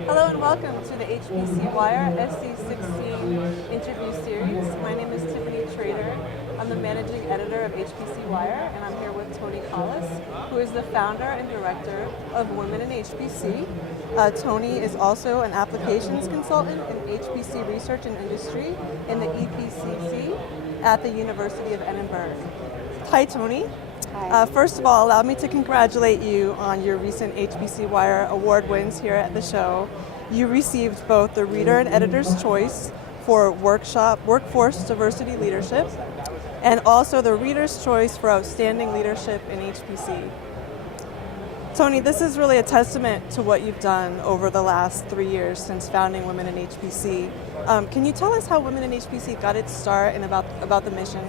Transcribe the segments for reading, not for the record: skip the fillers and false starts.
Hello and welcome to the HPCwire SC16 interview series. My name is Tiffany. I'm the managing editor of HPCwire, and I'm here with Toni Collis, who is the founder and director of Women in HPC. Toni is also an applications consultant in HPC Research and Industry in the EPCC at the University of Edinburgh. Hi, Toni. Hi. First of all, allow me to congratulate you on your recent HPCwire award wins here at the show. You received both the Reader and Editor's Choice for Workforce Diversity Leadership and also the Reader's Choice for Outstanding Leadership in HPC. Toni, this is really a testament to what you've done over the last 3 years since founding Women in HPC. Can you tell us how Women in HPC got its start and about the mission?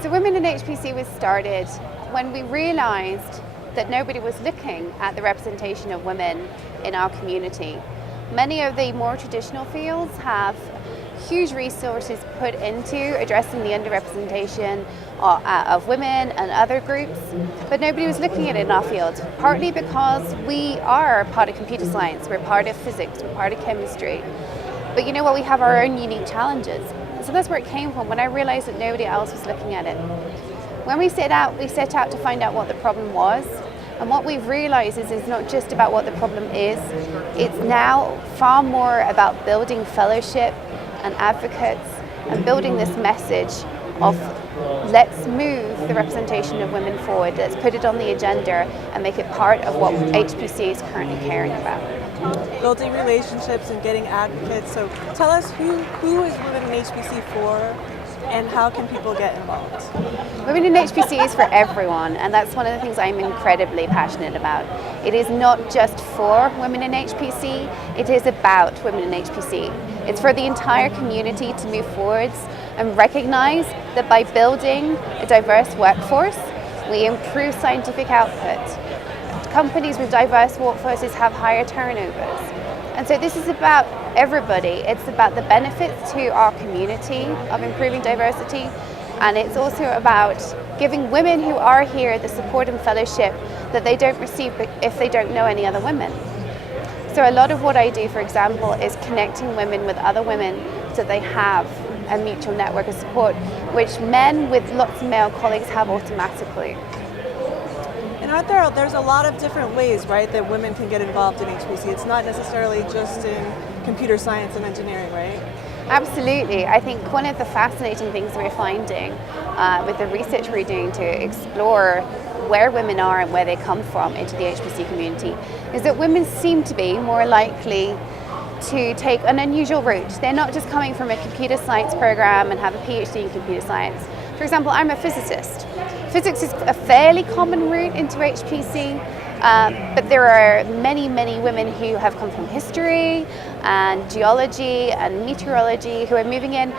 So Women in HPC was started when we realized that nobody was looking at the representation of women in our community. Many of the more traditional fields have huge resources put into addressing the underrepresentation of women and other groups, but nobody was looking at it in our field, partly because we are part of computer science, we're part of physics, we're part of chemistry. But you know what, we have our own unique challenges. So that's where it came from, when I realized that nobody else was looking at it. When we set out to find out what the problem was, and what we've realized is it's not just about what the problem is, it's now far more about building fellowship and advocates and building this message of let's move the representation of women forward, let's put it on the agenda and make it part of what HPC is currently caring about. Building relationships and getting advocates. So tell us who is Women in HPC for and how can people get involved? Women in HPC is for everyone, and that's one of the things I'm incredibly passionate about. It is not just for women in HPC, it is about women in HPC. It's for the entire community to move forwards and recognize that by building a diverse workforce, we improve scientific output. Companies with diverse workforces have higher turnovers. And so this is about everybody. It's about the benefits to our community of improving diversity, and it's also about giving women who are here the support and fellowship that they don't receive if they don't know any other women. So a lot of what I do, for example, is connecting women with other women so they have a mutual network of support, which men with lots of male colleagues have automatically. And there's a lot of different ways, right, that women can get involved in HPC. It's not necessarily just in computer science and engineering, right? Absolutely. I think one of the fascinating things we're finding with the research we're doing to explore where women are and where they come from into the HPC community is that women seem to be more likely to take an unusual route. They're not just coming from a computer science program and have a PhD in computer science. For example, I'm a physicist. Physics is a fairly common route into HPC, but there are many, many women who have come from history and geology and meteorology who are moving in,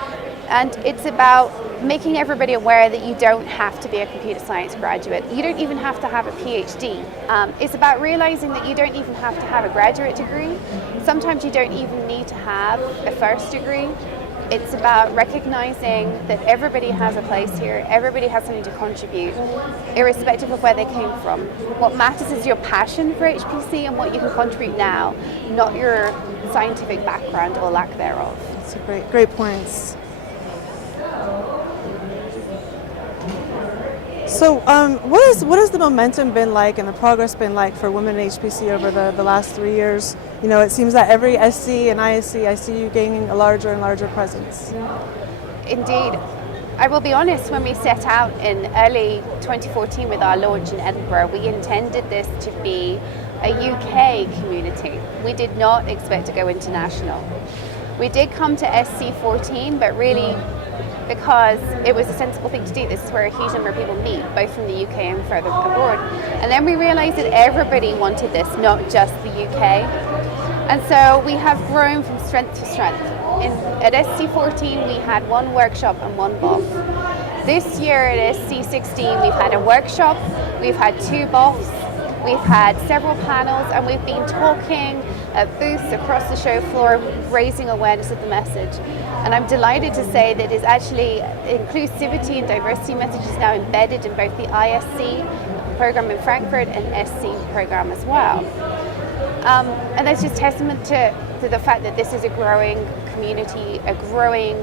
and it's about making everybody aware that you don't have to be a computer science graduate. You don't even have to have a PhD. It's about realizing that you don't even have to have a graduate degree. Sometimes you don't even need to have a first degree. It's about recognizing that everybody has a place here, everybody has something to contribute, irrespective of where they came from. What matters is your passion for HPC and what you can contribute now, not your scientific background or lack thereof. That's a great points. So what has the momentum been like and the progress been like for women in HPC over the last 3 years? You know, it seems that every SC and ISC, I see you gaining a larger and larger presence. Indeed. I will be honest, when we set out in early 2014 with our launch in Edinburgh, we intended this to be a UK community. We did not expect to go international. We did come to SC14, but really because it was a sensible thing to do. This is where a huge number of people meet, both from the UK and further abroad. And then we realized that everybody wanted this, not just the UK. And so we have grown from strength to strength. At SC14, we had one workshop and one BOF. This year at SC16, we've had a workshop, we've had 2 BOFs, we've had several panels, and we've been talking at booths across the show floor, raising awareness of the message. And I'm delighted to say that it's actually inclusivity and diversity message is now embedded in both the ISC program in Frankfurt and SC program as well. And that's just testament to the fact that this is a growing community, a growing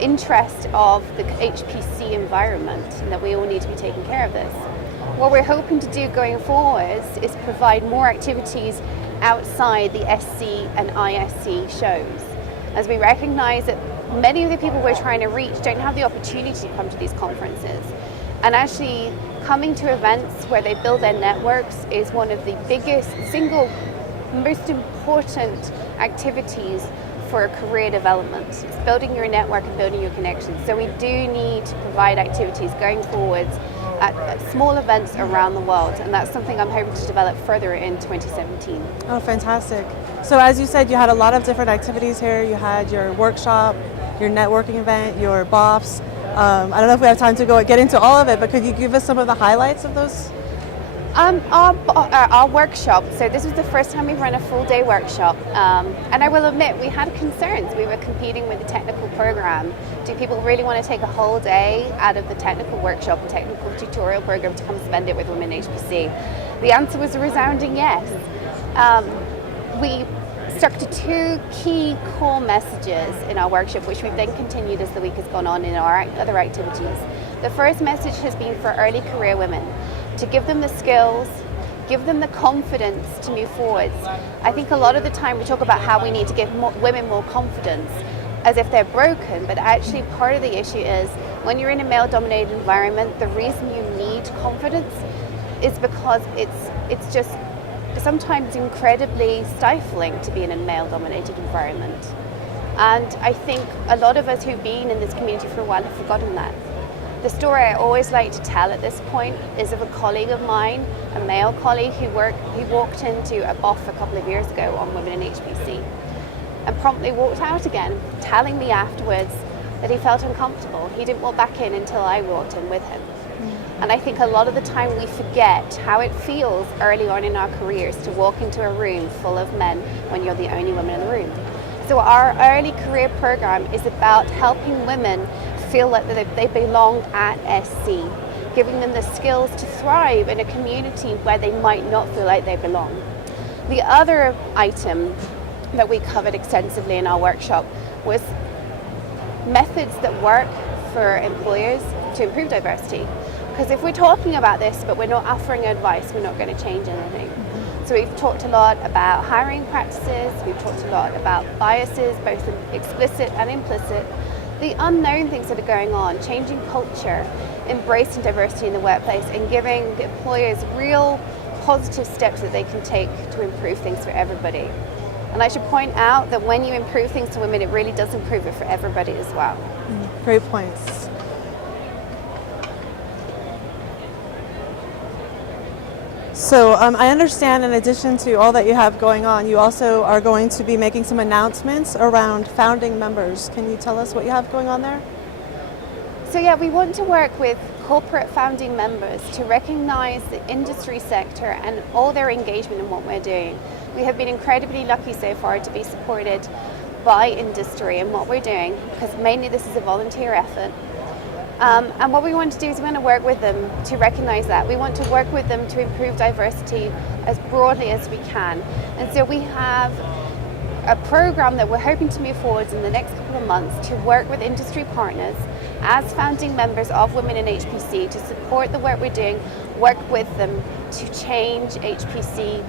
interest of the HPC environment, and that we all need to be taking care of this. What we're hoping to do going forwards is provide more activities outside the SC and ISC shows, as we recognize that many of the people we're trying to reach don't have the opportunity to come to these conferences. And actually coming to events where they build their networks is one of the biggest, single most important activities for career development. It's building your network and building your connections. So we do need to provide activities going forwards at small events around the world, and that's something I'm hoping to develop further in 2017. Oh, fantastic. So as you said, you had a lot of different activities here. You had your workshop, your networking event, your BOFs. I don't know if we have time to get into all of it, but could you give us some of the highlights of those? Our workshop, so this was the first time we've run a full day workshop, and I will admit we had concerns. We were competing with the technical program. Do people really want to take a whole day out of the technical workshop and technical tutorial program to come spend it with women in HPC? The answer was a resounding yes. We stuck to two key core messages in our workshop, which we've then continued as the week has gone on in our other activities. The first message has been for early career women, to give them the skills, give them the confidence to move forwards. I think a lot of the time we talk about how we need to give women more confidence as if they're broken, but actually part of the issue is when you're in a male-dominated environment, the reason you need confidence is because it's just sometimes incredibly stifling to be in a male-dominated environment. And I think a lot of us who've been in this community for a while have forgotten that. The story I always like to tell at this point is of a colleague of mine, a male colleague who walked into a BOF a couple of years ago on women in HPC and promptly walked out again, telling me afterwards that he felt uncomfortable. He didn't walk back in until I walked in with him. And I think a lot of the time we forget how it feels early on in our careers to walk into a room full of men when you're the only woman in the room. So our early career program is about helping women feel like they belong at SC, giving them the skills to thrive in a community where they might not feel like they belong. The other item that we covered extensively in our workshop was methods that work for employers to improve diversity. Because if we're talking about this but we're not offering advice, we're not going to change anything. So we've talked a lot about hiring practices, we've talked a lot about biases, both explicit and implicit, the unknown things that are going on, changing culture, embracing diversity in the workplace, and giving employers real positive steps that they can take to improve things for everybody. And I should point out that when you improve things to women, it really does improve it for everybody as well. Great points. So I understand in addition to all that you have going on, you also are going to be making some announcements around founding members. Can you tell us what you have going on there? So yeah, we want to work with corporate founding members to recognize the industry sector and all their engagement in what we're doing. We have been incredibly lucky so far to be supported by industry in what we're doing, because mainly this is a volunteer effort. And what we want to do is we want to work with them to recognize that. We want to work with them to improve diversity as broadly as we can. And so we have a program that we're hoping to move forward in the next couple of months to work with industry partners as founding members of Women in HPC to support the work we're doing, work with them to change HPC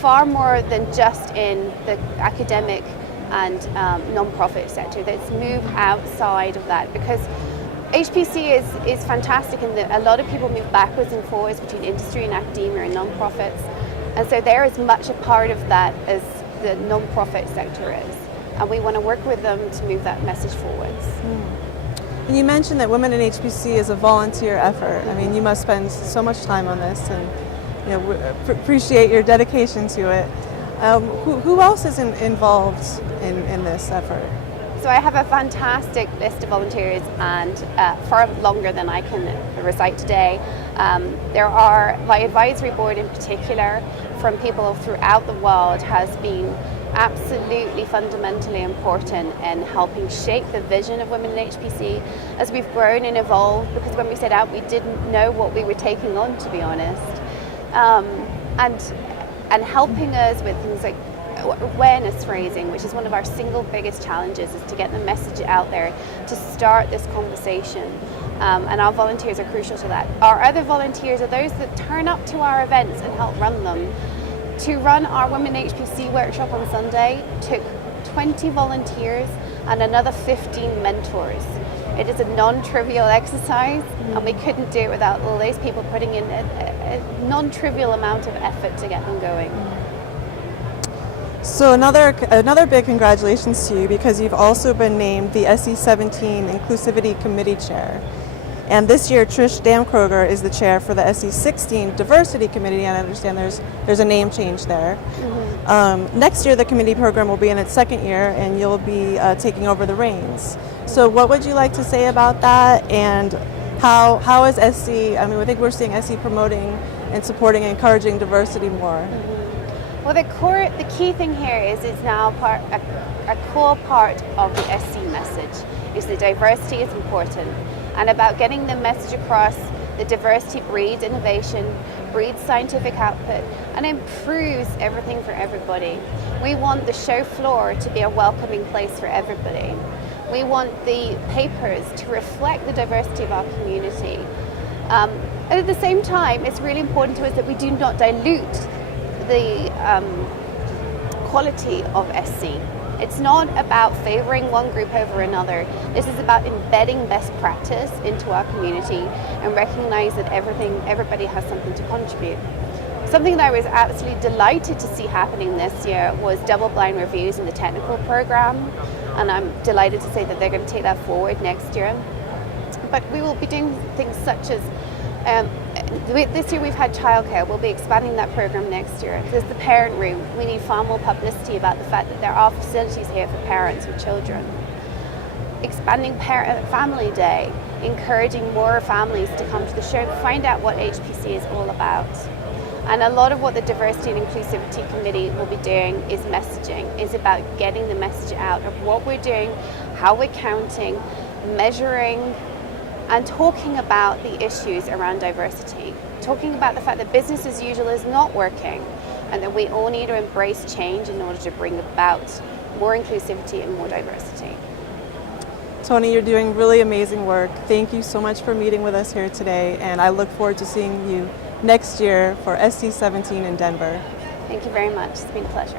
far more than just in the academic and non-profit sector. Let's move outside of that, because HPC is fantastic in that a lot of people move backwards and forwards between industry and academia and non-profits. And so they're as much a part of that as the non-profit sector is. And we want to work with them to move that message forwards. And you mentioned that Women in HPC is a volunteer effort. I mean, you must spend so much time on this, and appreciate your dedication to it. Who else is involved in this effort? So I have a fantastic list of volunteers, and far longer than I can recite today. There are, my advisory board in particular, from people throughout the world, has been absolutely fundamentally important in helping shape the vision of Women in HPC as we've grown and evolved, because when we set out we didn't know what we were taking on, to be honest. And and helping us with things like awareness raising, which is one of our single biggest challenges, is to get the message out there to start this conversation. And our volunteers are crucial to that. Our other volunteers are those that turn up to our events and help run them. To run our Women HPC workshop on Sunday took 20 volunteers and another 15 mentors. It is a non-trivial exercise, and we couldn't do it without all those people putting in a non-trivial amount of effort to get them going. So another big congratulations to you, because you've also been named the SE17 Inclusivity Committee Chair. And this year, Trish Damkroger is the chair for the SE16 Diversity Committee, and I understand there's a name change there. Next year, the committee program will be in its second year, and you'll be taking over the reins. So what would you like to say about that, and how is SE, I mean, I think we're seeing SE promoting and supporting and encouraging diversity more. Well, the key thing here is it's now a core part of the SC message, is that diversity is important, and about getting the message across that diversity breeds innovation, breeds scientific output, and improves everything for everybody. We want the show floor to be a welcoming place for everybody. We want the papers to reflect the diversity of our community. And at the same time, it's really important to us that we do not dilute the quality of SC. It's not about favoring one group over another. This is about embedding best practice into our community and recognize that everybody has something to contribute. Something that I was absolutely delighted to see happening this year was double-blind reviews in the technical program, and I'm delighted to say that they're going to take that forward next year. But we will be doing things such as this year we've had childcare. We'll be expanding that program next year. There's the parent room. We need far more publicity about the fact that there are facilities here for parents with children. Expanding family day, encouraging more families to come to the show to find out what HPC is all about. And a lot of what the Diversity and Inclusivity Committee will be doing is messaging. It's about getting the message out of what we're doing, how we're counting, measuring, and talking about the issues around diversity, talking about the fact that business as usual is not working, and that we all need to embrace change in order to bring about more inclusivity and more diversity. Toni, you're doing really amazing work. Thank you so much for meeting with us here today, and I look forward to seeing you next year for SC17 in Denver. Thank you very much. It's been a pleasure.